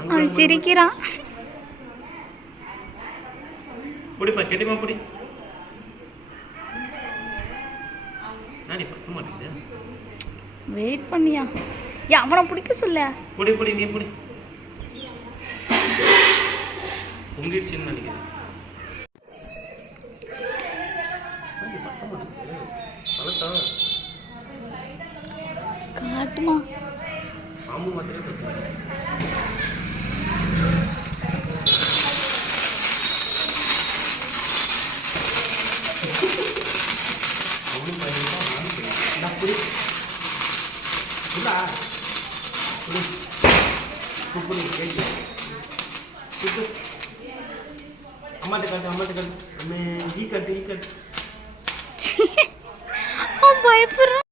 அவன் சிரிக்கிறான். புடிப்பா கெட்டிமா புடி. நானே பத்த மாட்டேங்குது. வெயிட் பண்ணியா? அவனை பிடிக்க சொல்ல. புடி புடி நீ புடி. பொங்கிடுச்சுன்னு நினைக்கிறேன். காட்டுமா? பாம்பு மாத்திரே பிரச்சனை. அம்மாட்ட காட்டு ஈ கட்டு பயப்படுறான்.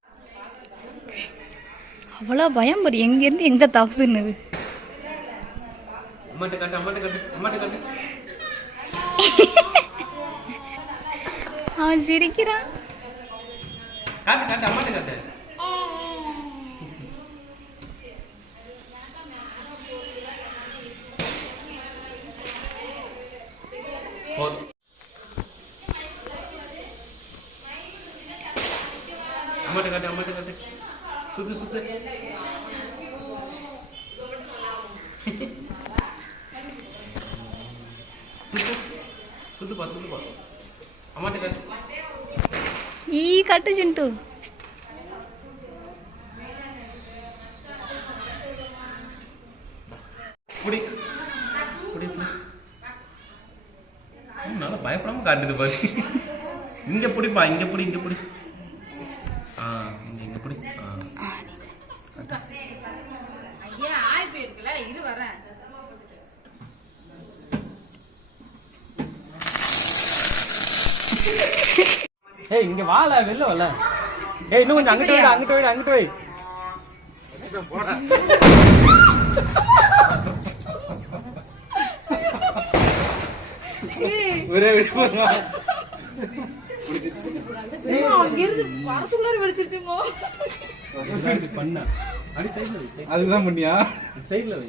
அவ்வளோ பயம் பாரு, எங்கேருந்து எங்கே தப்புதுன்னு. அம்மாட்ட காட்டு அவன் சிரிக்கிறான். காட்டு அம்மாட்ட காட்டு. அம்மாட்ட காட்டு சுத்து சுத்துப்பா அம்மாட்ட காட்டு. ஈ கட்டு சிண்டு. புடி நல்லா பயப்படாம காட்டுது பாரு. இங்க புடிப்பா இங்க புடி. இங்க புடி. ஏய் இங்க வால வெளில வால. ஏய் இன்னும் கொஞ்சம் அங்கிட்டு போய். போடா. ஒரே விடுமா. அதுதான் பண்ணியா சைடுல வை.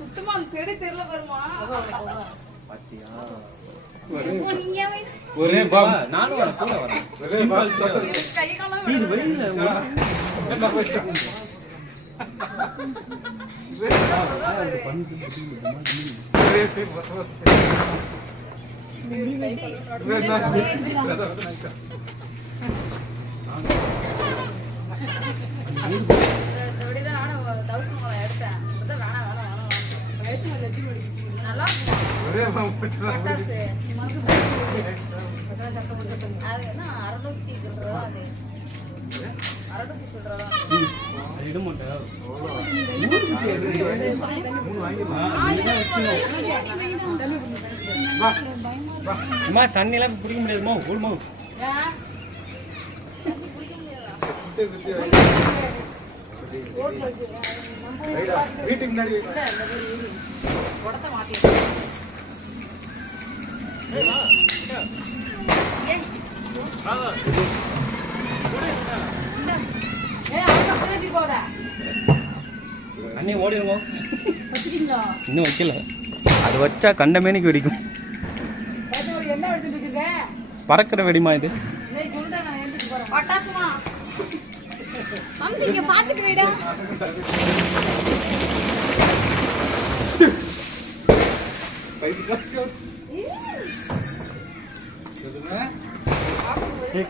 சுத்தமா தெரியல பாருமா. ஒரே பாம் நானும் கூட வரேன். இது வெளியில தண்ணி எல்லாம் குடிக்க முடியாதுமா. ஓல்மா வீட்டுக்கு முன்னாடி அண்ணி ஓடிடுவோம். இன்னும் வைக்கல. அது வச்சா கண்ட மேனிக்கு வெடிக்கும். பறக்கிற வெடிமா இது.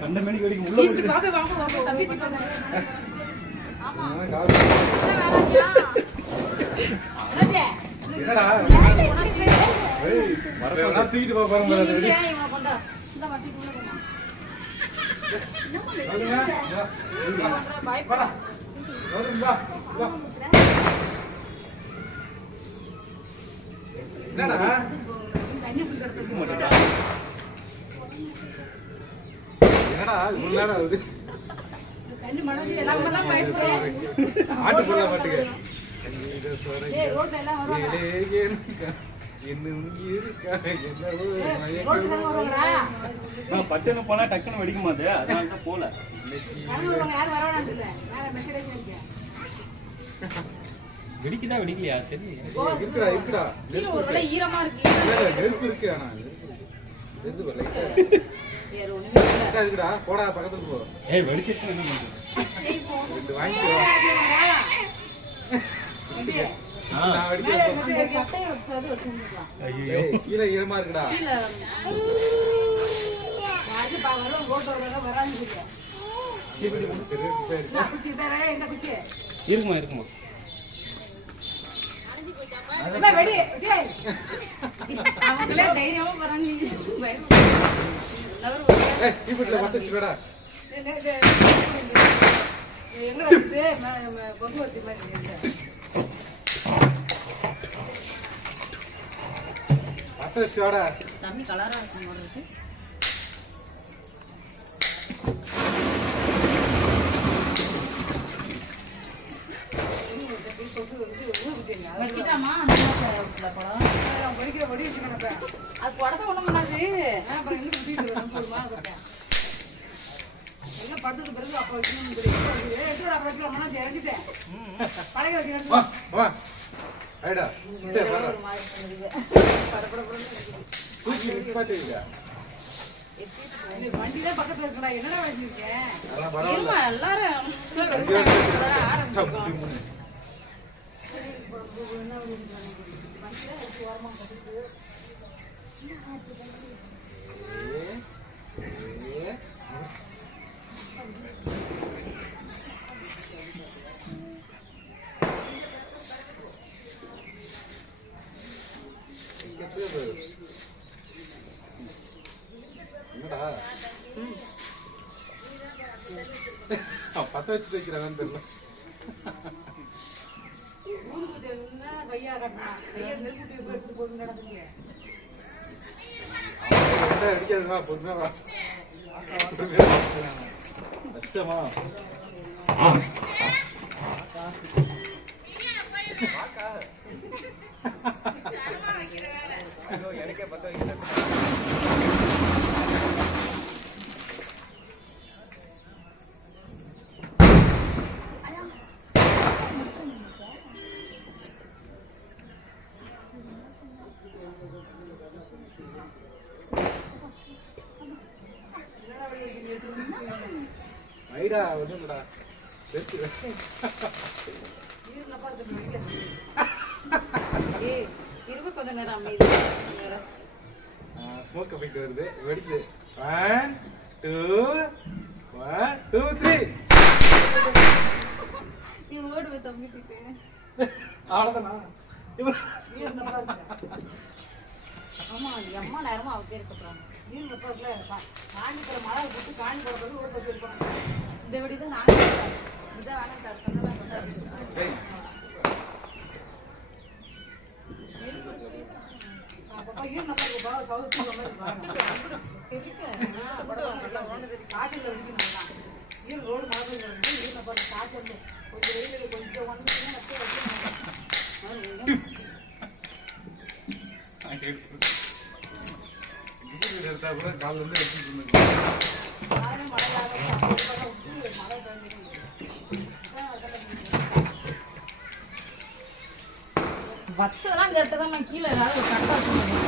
கண்ட மேனிக்கு வெடிக்கும். தூக்கிட்டு போறோம். பட்டுன்னு போனா டக்குன்னு வெடிக்க மாட்டே. அதனால போல வெடிக்குதா வெடிக்கலையா தெரியல. இருக்குடா இருக்குடா. கீழ ஒரு வேளை ஈரமா இருக்கு. நெருப்பு இருக்கு ஆனா நெருப்பு லைட்டா வேற ஒண்ணுமே இல்ல. இருக்குடா. போடா பக்கத்துல போ. ஏய் வெடிச்சிட்டு என்ன பண்றது? ஏய் போ. ரெண்டு வாங்கிக்கோ. நான் வெடிக்க அந்த கட்டைய வச்சது வச்சிருக்கலாம். ஐயோ கீழ ஈரமா இருக்குடா. கீழ அது பாவல ரோட்டோட வராங்க. கீழ பெரிய பேர். குச்சி தரே இந்த குச்சி. இருக்குமா. இல்ல வெடி. டேய். அவங்களே தைரியமா வராங்க. ஏய் கீபோர்ட்ல வச்சிடுடா. எங்க வந்து பொங்கு வச்சி மாதிரி. வச்சிடுடா. தண்ணி கலரா இருக்கும் போல இருக்கு. வைக்கிட்டாமா அந்த படம் படிக்கிற படி வச்சுக்கணும். அது குடத்தை ஒண்ணும் பண்ணாது. அப்புறம் இன்னும் குடிச்சு போடுமா எல்லாம் படுத்துட்டு பிறகு அப்போ வைக்கணும். எடுத்து அப்புறம் வைக்கலாமா இறங்கிட்டேன். பழக வைக்கிறேன். வா வா. ஐடா. ஒரு மாதிரி பண்ணுது. தூக்கி நிப்பாட்டியா? வண்டியில பக்கத்துல இருக்கடா. என்னடா வச்சிருக்கேன்? அதெல்லாம் பரவாயில்ல. எல்லாரும் ஆரம்பிச்சிருக்கோம். என்னடா பத்த வச்சு வைக்கிறாங்கன்னு தெரியல. கையா கட்டினா கையா நெருப்புட்டி எடுத்து போட்டு நடந்துங்க. அடிக்காதுமா பொண்ணா கஷ்டமா எனக்கே பத்த வைக்கிறேன். ஐடா ஒண்ணுடா வெச்சு வெச்சு ஏய் திரும்ப கொஞ்ச நேரம் அமைதி. ஸ்மோக் போயிட்டு வருது வெடிக்குது. 1 2 1 2 3 நீ ஓடுவே தம்பி கிட்ட. அவ்வளவுதானா? ஆமா அம்மா நேரமா அவத்தே இருக்கறாங்க. நீர் மொத்தத்துல காஞ்சிபுர மழை போட்டு காஞ்சிபுர போய் ஓட போயிருப்பாங்க. இந்த வெடி தான் நான் இத வேணா தர சொன்னா பண்றேன். அப்பா ஏன் நம்ம பா சவுத் மாதிரி இருக்கு. படவா ஓடுது காட்டுல வெடிக்கணும்னா. ஈர ரோடு மழை பெய்யுது. ஈர நம்ம காட்டுல கொஞ்சம் வெயில கொஞ்சம் வந்துச்சுன்னா நட்டு வைக்கணும். எடுத்தா கூட கால்ல இருந்து எடுத்துட்டு இருந்தேன். வச்சதெல்லாம் கரெக்டாக நான் கீழே ஏதாவது ஒரு கட்டா வச்சுருந்தேன்.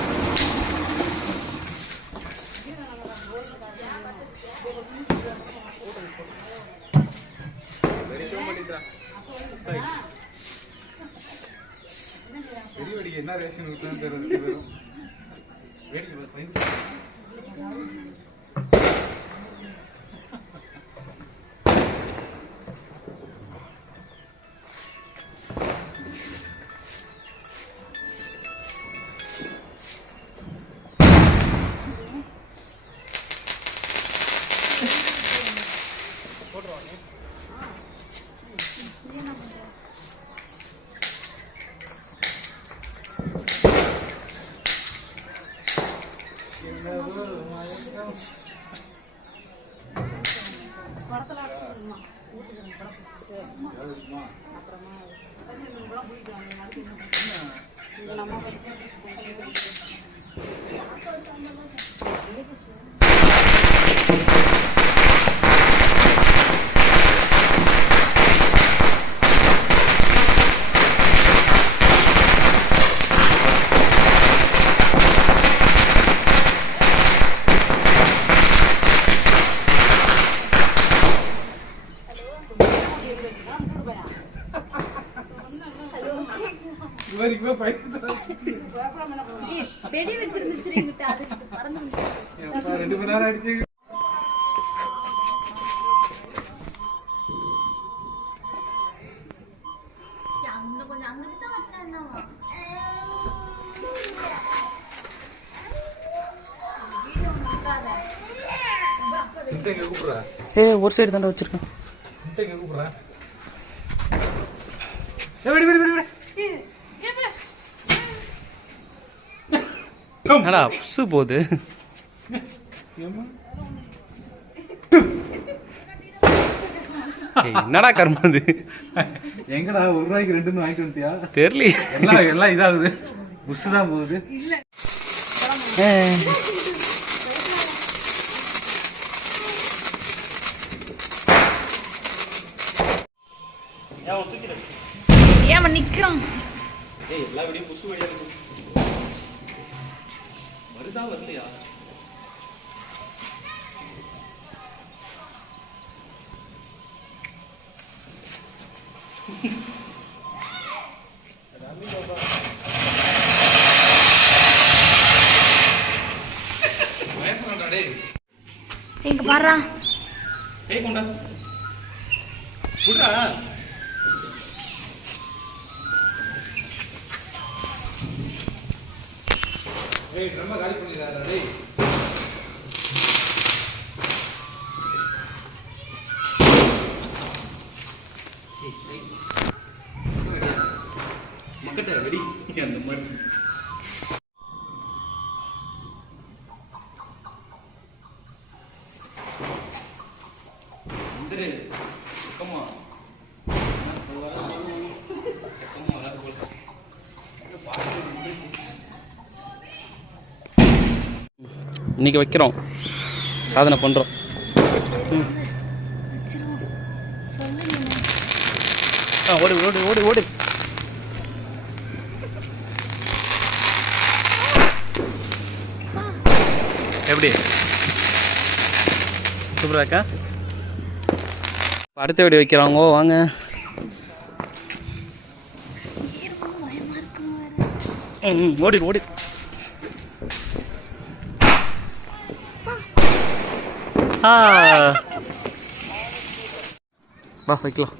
வெடி என்ன ரேஷன் விட்டுன்னு தெரியும். வேடிக்கை பயந்து வெடி வச்சிருந்துச்சு என்கிட்ட, அது பறந்து எப்பா 2 மணி நேரம் ஆயிடுச்சு. இன்னும் கொஞ்சம் அங்கிட்டு தான் வச்சா என்னவா சிட்டை எங்க கூப்பிடுறா? ஒரு சைடு தாண்டா வச்சிருக்கேன். சிட்டை எங்க கூப்பிடுறா? விடு விடு விடு விடு. என்னடா புசு போகுது. என்னடா கர்மம் அது? எங்கடா 1 ரூபாய்க்கு 2 வாங்கிட்டு வந்துட்டியா? தெரியல. எல்லாம் இதாகுது. புஷ் தான் போகுது. ஏன் அவன் நிக்கிறான்? எல்லா வீடியும் புசு வழியா வருதா வரலையா? எங்க பாரா ஏய் கொண்டா புடா. ஏய் ட்ரம்ம காலி பண்ணிடாதடா டேய். மக்கட்ட வெடி அந்த மாதிரி. வந்துரு சுத்தமா இன்னைக்கு வைக்கிறோம், சாதனை பண்ணுறோம். ஓடு ஓடு ஓடு ஓடு. எப்படி சூப்பராக்கா? அடுத்த வீடியோ வைக்கிறாங்க வாங்க. ஓடி ஓடி. வா வைக்கலாம்.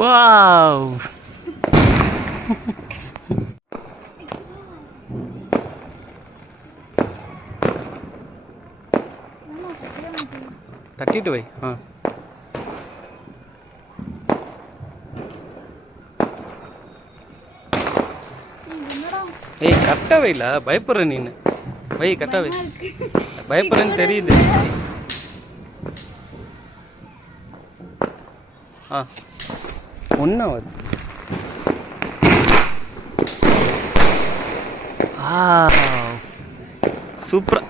வாவ் தட்டிட்டு வை. ஏய் கரெக்டாக வைல, பயப்படுற நீ. வை கரெக்டாக வை. பயப்படுறேன்னு தெரியுது. ஒன்றா வருது. சூப்பரா.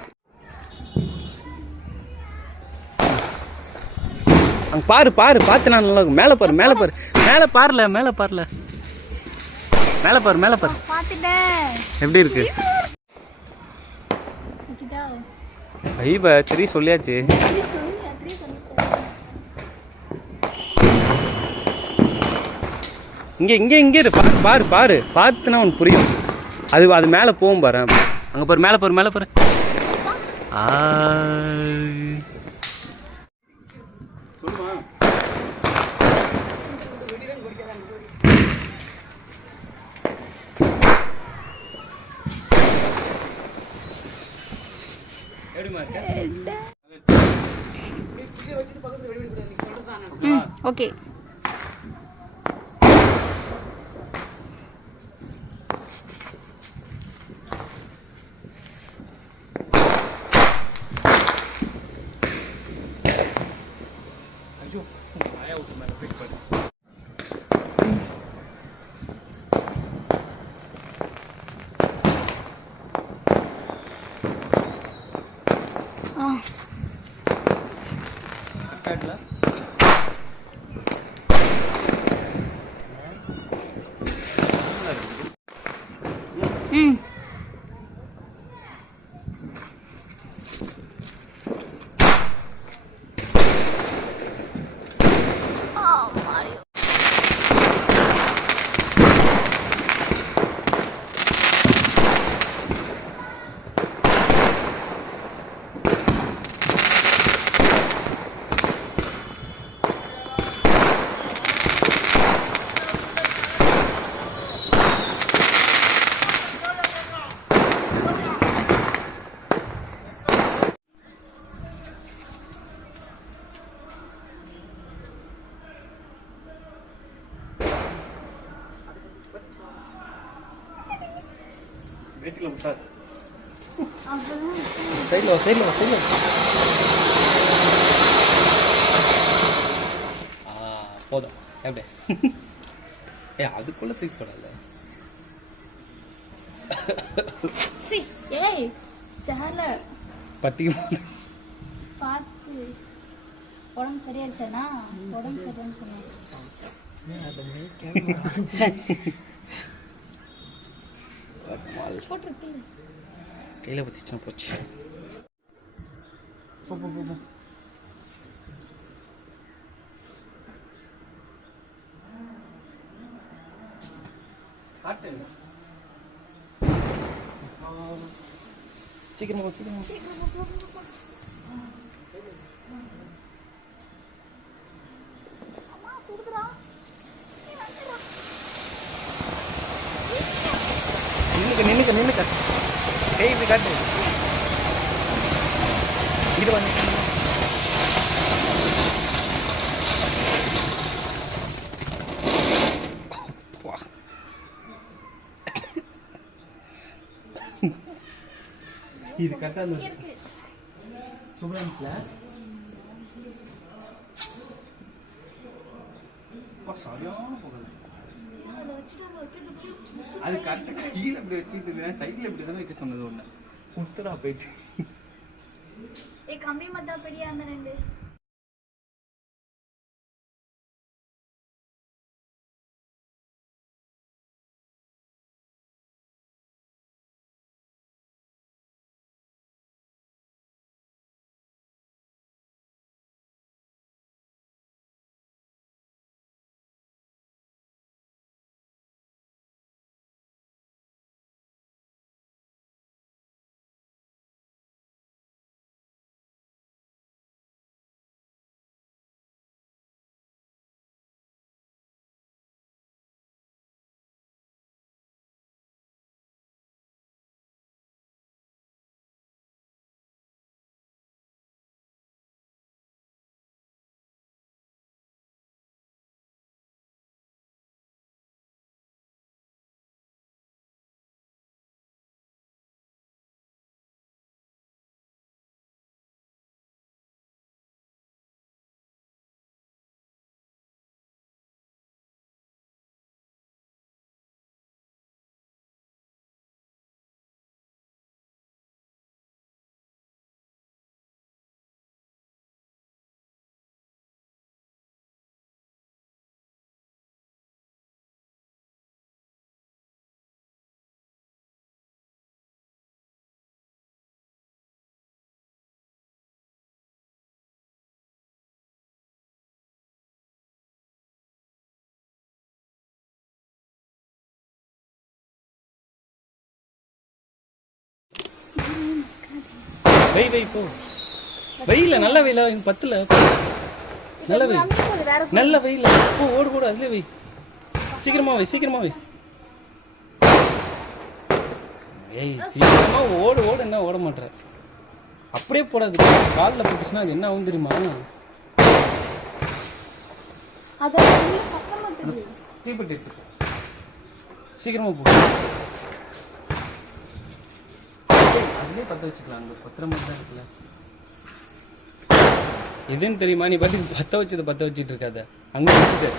அங்கே பாரு பாரு பார்த்து நான் நல்லா இருக்கும். மேலே பாரு மேலே பாரு மேலே பாருல மேலே பாருல மேலே பாரு மேலே பாரு. எப்படி இருக்கு? ஐபா 3 சொல்லியாச்சு. இங்கே இங்கே இங்கே இரு. பாரு பாரு பாரு பார்த்துனா உனக்கு புரியும். அது அது மேலே போகும் பாரு. அங்கே பாரு மேலே பாரு மேலே பாரு. ஓகே வேட்டில விட்டாது. அவ்வளவுதான். சைடில் வா, சைடில் வா, சைடில் வா. போதும் எப்படி? அதுக்குள்ள தூக்கி போடல. சி ஏய் சேலை பத்திக்கு பார்த்து உடம்பு சரியாயிடுச்சானா? உடம்பு சரியான்னு சொன்னேன். போட்டுருக்கு கையில் பற்றிச்சுன்னா போச்சு. போ போ போ போ. சீக்கிரமா சீக்கிரமா. நின்னுக்க நின்னுக்க கை இப்படி காட்டு. இது வந்து இது கரெக்டாக சுப்ரமணியத்தில் சரியான போகல. அது கரெக்டாக கீழே இப்படி வச்சுட்டு சைக்கிள் இப்படி தானே வைக்க சொன்னது. ஒன்று குத்துடா போயிட்டு கம்மி மத்தா பெரியா அந்த ரெண்டு வை வை போ. வெயில நல்ல வெயில பத்துல நல்ல வெயில் நல்ல வெயில போ. ஓடு ஓடு அதுல வை. சீக்கிரமா வை சீக்கிரமா வை. ஏய் சீக்கிரமா ஓடு ஓடு. என்ன ஓட மாட்டேற? அப்படியே போடாது. காலில் போட்டுச்சுன்னா அது என்ன ஆகும் தெரியுமா? தீப்பெட்டி எடுத்து சீக்கிரமா போ. அதுலேயே பற்ற வச்சுக்கலாம். அங்கே பத்திர மட்டும் தான் இருக்குல்ல. எதுன்னு தெரியுமா? நீ பாட்டுக்கு பற்ற வச்சதை பற்ற வச்சுட்டு இருக்காத. அங்கே வச்சுட்டு